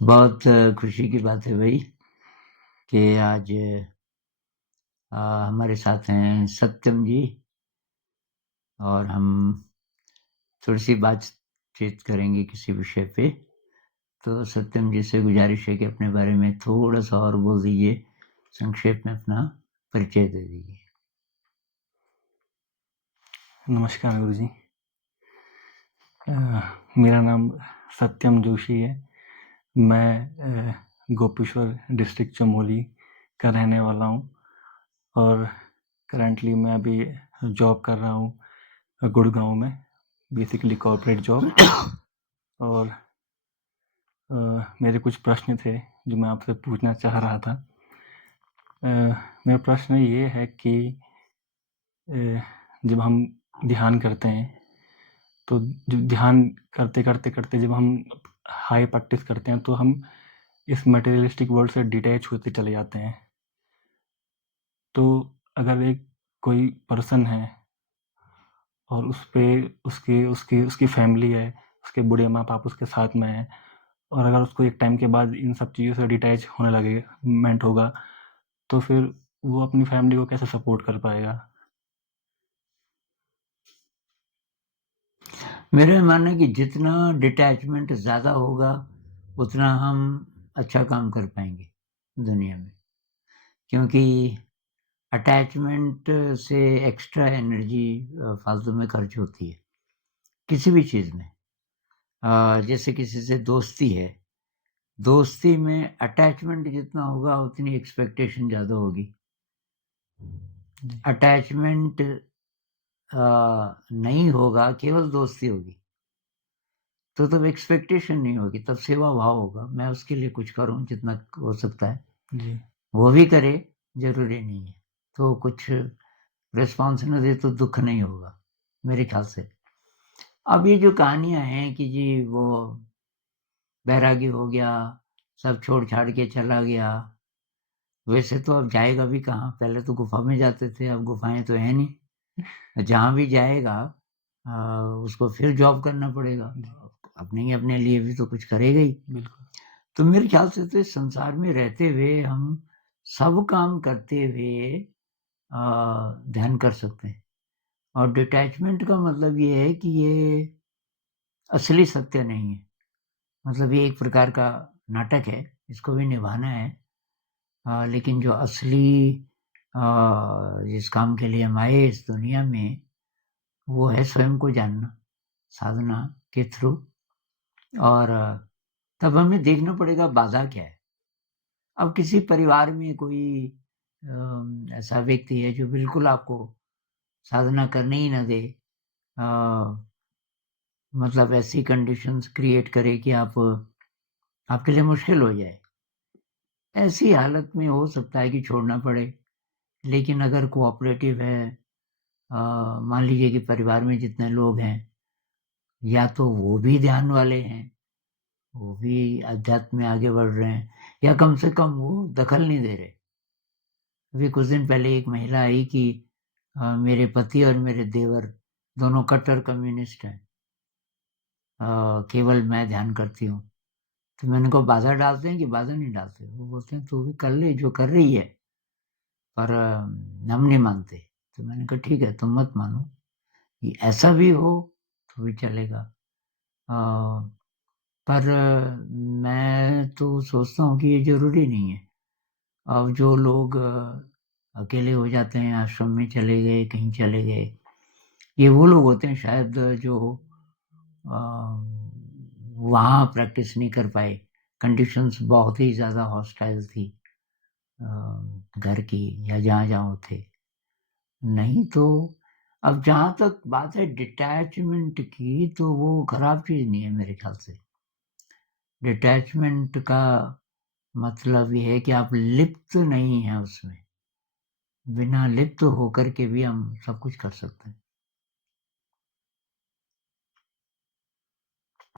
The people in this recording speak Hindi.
बहुत खुशी की बात है भाई कि आज हमारे साथ हैं सत्यम जी और हम थोड़ी-सी बातचीत करेंगे किसी विषय पे। तो सत्यम जी से गुज़ारिश है कि अपने बारे में थोड़ा-सा और बोल दीजिए, संक्षेप में अपना परिचय दे दीजिए। नमस्कार गुरुजी। मेरा नाम सत्यम जोशी है। मैं गोपेश्वर डिस्ट्रिक्ट चमोली का रहने वाला हूँ और करंटली मैं अभी जॉब कर रहा हूँ गुड़गांव में, बेसिकली कॉर्पोरेट जॉब। और मेरे कुछ प्रश्न थे जो मैं आपसे पूछना चाह रहा था। मेरा प्रश्न ये है कि जब हम ध्यान करते हैं तो जब ध्यान करते जब हम हाई प्रैक्टिस करते हैं तो हम इस मटेरियलिस्टिक वर्ल्ड से डिटैच होते चले जाते हैं। तो अगर एक कोई पर्सन है और उस पे उसके उसकी उसकी फैमिली है, उसके बूढ़े माँ-बाप उसके साथ में हैं और अगर उसको एक टाइम के बाद इन सब चीज़ों से डिटैच होने लगे मेंट होगा, तो फिर वो अपनी फैमिली को कैसे सपोर्ट कर पाएगा? मेरा मानना है कि जितना डिटैचमेंट ज़्यादा होगा, उतना हम अच्छा काम कर पाएँगे दुनिया में। क्योंकि अटैचमेंट से एक्स्ट्रा एनर्जी फालतू में खर्च होती है, किसी भी चीज़ में। जैसे किसी से दोस्ती है, दोस्ती में अटैचमेंट जितना होगा उतनी एक्सपेक्टेशन ज़्यादा होगी। अटैचमेंट नहीं होगा, केवल दोस्ती होगी, तो तब एक्सपेक्टेशन नहीं होगी, तब सेवा भाव होगा, मैं उसके लिए कुछ करूँ जितना हो सकता है। जी। वो भी करे, ज़रूरी नहीं है। तो कुछ रिस्पॉन्स ना दे तो दुःख नहीं होगा, मेरे ख़्याल से। अब ये जो कहानियाँ हैं कि जी वो बैरागी हो गया, सब छोड़-छाड़ के चला गया, वैसे तो अब जाएगा भी कहाँ? पहले तो गुफ़ा में जाते थे, अब गुफ़ाएँ तो हैं नहीं। जहाँ भी जाएगा अ, उसको फिर जॉब करना पड़ेगा। अपने ही अपने लिए भी तो कुछ करेगा ही। बिल्कुल। तो मेरे ख़्याल से तो इस संसार में रहते हुए हम सब काम करते हुए अ, ध्यान कर सकते हैं। और डिटैचमेंट का मतलब ये है कि ये असली सत्य नहीं है। मतलब ये एक प्रकार का नाटक है, इसको भी निभाना है। लेकिन जो असली अ, जिस काम के लिए हम आए इस दुनिया में, वो है स्वयं को जानना, साधना के थ्रू। और तब हमें देखना पड़ेगा बाधा क्या है। अब किसी परिवार में कोई ऐसा व्यक्ति है जो बिल्कुल आपको साधना करने ही ना दे, अ, मतलब ऐसी कंडीशंस क्रिएट करे कि आप आपके लिए मुश्किल हो जाए। ऐसी हालत में हो सकता है कि छोड़ना पड़े, लेकिन अगर कोऑपरेटिव है, मान लीजिए कि परिवार में जितने लोग हैं, या तो वो भी ध्यान वाले हैं, वो भी अध्यात्म में आगे बढ़ रहे हैं, या कम से कम वो दखल नहीं दे रहे। अभी कुछ दिन पहले एक महिला आई कि मेरे पति और मेरे देवर दोनों कट्टर कम्युनिस्ट हैं, केवल मैं ध्यान करती हूँ। तो मैंने कहा बाधा डालते हैं कि बाधा नहीं डालते? वो बोलते हैं तू भी कर ले जो कर रही है, पर हम नहीं मानते। तो मैंने कहा ठीक है, तुम मत मानो, कि ऐसा भी हो तो भी चलेगा। अ, पर मैं तो सोचता हूँ कि ये ज़रूरी नहीं है। अब जो लोग अकेले हो जाते हैं, आश्रम में चले गए, कहीं चले गए, ये वो लोग होते हैं शायद जो अ, वहाँ प्रैक्टिस नहीं कर पाए। कंडीशंस बहुत ही ज़्यादा हॉस्टाइल थी अ, घर की, या जहाँ-जहाँ वो थे। नहीं तो अब जहाँ तक बात है डिटैचमेंट की, तो वो खराब चीज़ नहीं है मेरे ख़्याल से। डिटैचमेंट का मतलब ये है कि आप लिप्त नहीं हैं उसमें। बिना लिप्त होकर के भी हम सब कुछ कर सकते हैं।